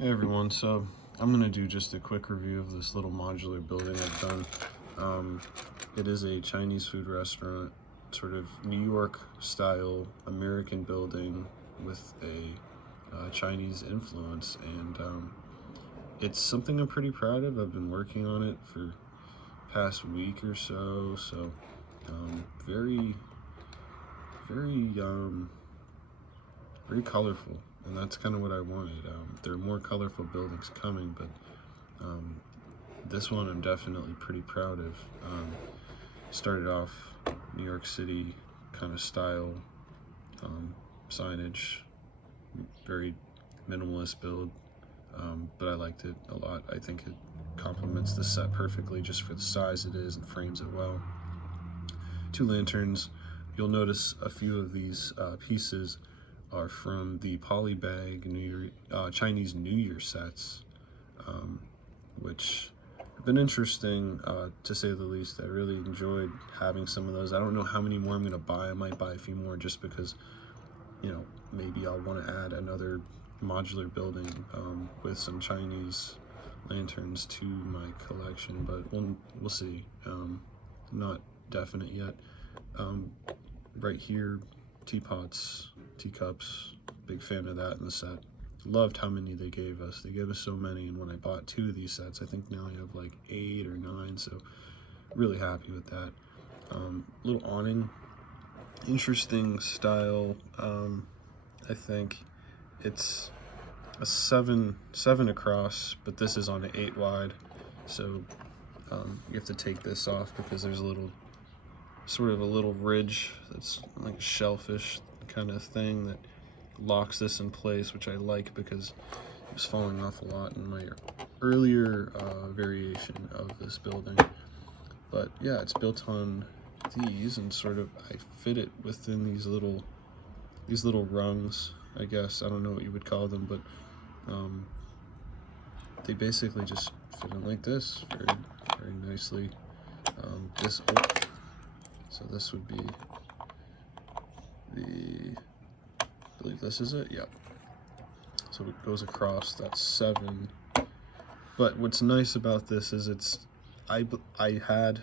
Hey everyone, so I'm going to do just a quick review of this little modular building I've done. It is a Chinese food restaurant, sort of New York style American building with a Chinese influence, and it's something I'm pretty proud of. I've been working on it for past week or so, very, very, very colorful, and that's kind of what I wanted. There are more colorful buildings coming, but this one I'm definitely pretty proud of. Started off New York City kind of style, signage, very minimalist build, but I liked it a lot. I think it complements the set perfectly just for the size it is and frames it well. 2 lanterns. You'll notice a few of these pieces are from the polybag Chinese New Year sets, which have been interesting to say the least. I really enjoyed having some of those. I don't know how many more I'm going to buy. I might buy a few more just because, maybe I'll want to add another modular building with some Chinese lanterns to my collection, but we'll see. Not definite yet. Right here, teapots, teacups, big fan of that in the set. Loved how many they gave us. They gave us so many, and when I bought 2 of these sets, I think now I have like 8 or 9, so really happy with that. Little awning, interesting style. I think it's a 7 across, but this is on an 8 wide, so you have to take this off because there's a little ridge that's like a shellfish kind of thing that locks this in place, which I like because it was falling off a lot in my earlier variation of this building. But yeah, it's built on these, and sort of I fit it within these little rungs, I guess. I don't know what you would call them, but they basically just fit in like this very, very nicely. So this would be I believe this is it, yep. So it goes across, that's 7. But what's nice about this is I had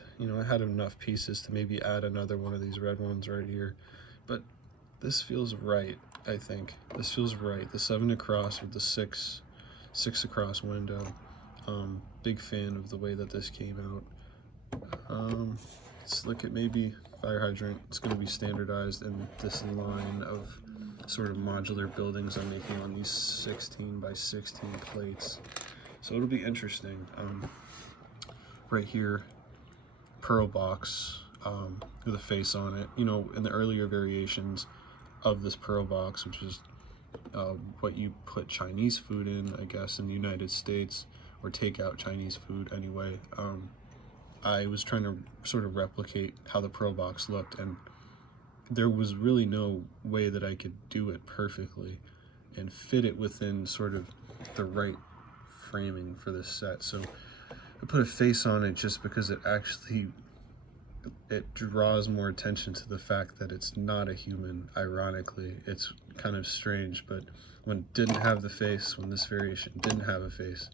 enough pieces to maybe add another one of these red ones right here, but this feels right. I think this feels right. The 7 across with the 6 across window. Big fan of the way that this came out. Let's look at maybe fire hydrant. It's going to be standardized in this line of sort of modular buildings I'm making on these 16 by 16 plates. So it'll be interesting. Right here, pearl box with a face on it. In the earlier variations of this pearl box, which is what you put Chinese food in, I guess, in the United States, or takeout Chinese food anyway. I was trying to sort of replicate how the pearl box looked, and there was really no way that I could do it perfectly and fit it within sort of the right framing for this set. So I put a face on it just because it draws more attention to the fact that it's not a human. Ironically, it's kind of strange, but when it didn't have the face, when this variation didn't have a face,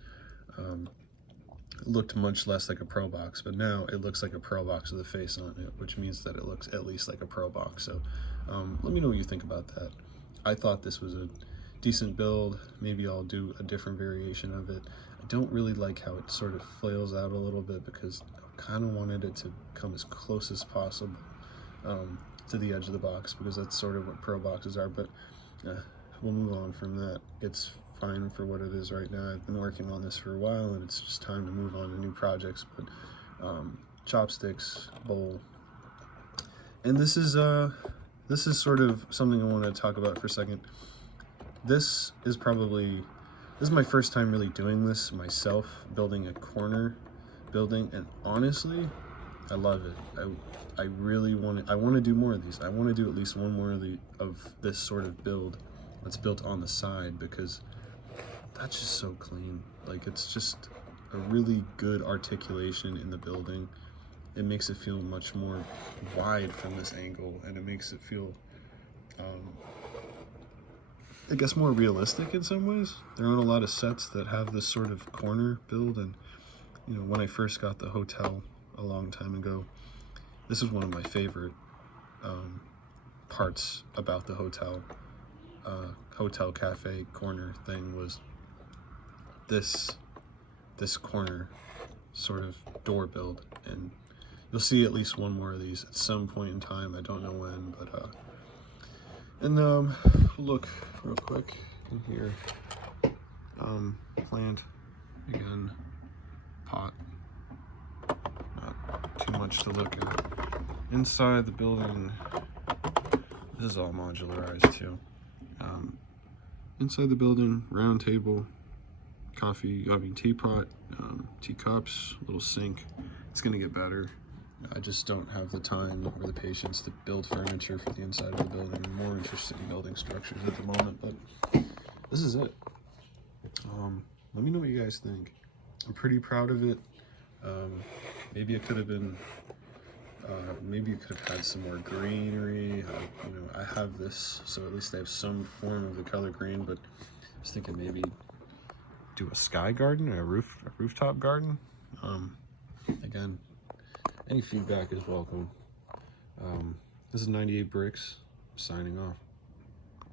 it looked much less like a Pro Box, but now it looks like a Pro Box with a face on it, which means that it looks at least like a Pro Box. So let me know what you think about that. I thought this was a decent build. Maybe I'll do a different variation of it. I don't really like how it sort of flails out a little bit because I kind of wanted it to come as close as possible to the edge of the box, because that's sort of what Pro Boxes are, but we'll move on from that. It's fine for what it is right now. I've been working on this for a while, and it's just time to move on to new projects. But chopsticks, bowl, and this is sort of something I want to talk about for a second. This is my first time really doing this myself, building a corner building, and honestly, I love it. I really want to do more of these. I want to do at least one more of this sort of build that's built on the side, because that's just so clean. Like, it's just a really good articulation in the building. It makes it feel much more wide from this angle, and it makes it feel I guess, more realistic in some ways. There aren't a lot of sets that have this sort of corner build, and you know, when I first got the hotel a long time ago, this was one of my favorite parts about the hotel cafe corner thing, was this corner sort of door build, and you'll see at least one more of these at some point in time. I don't know when, but look real quick in here. Plant again, pot, not too much to look at. Inside the building, this is all modularized too. Inside the building, round table, teapot, teacups, little sink. It's gonna get better. I just don't have the time or the patience to build furniture for the inside of the building. I'm more interested in building structures at the moment, but this is it. Let me know what you guys think. I'm pretty proud of it. Maybe it could have been, maybe you could have had some more greenery. You know, I have this, so at least I have some form of the color green, but I was thinking maybe do a sky garden or a rooftop garden. Again, any feedback is welcome. This is 98 Bricks, signing off.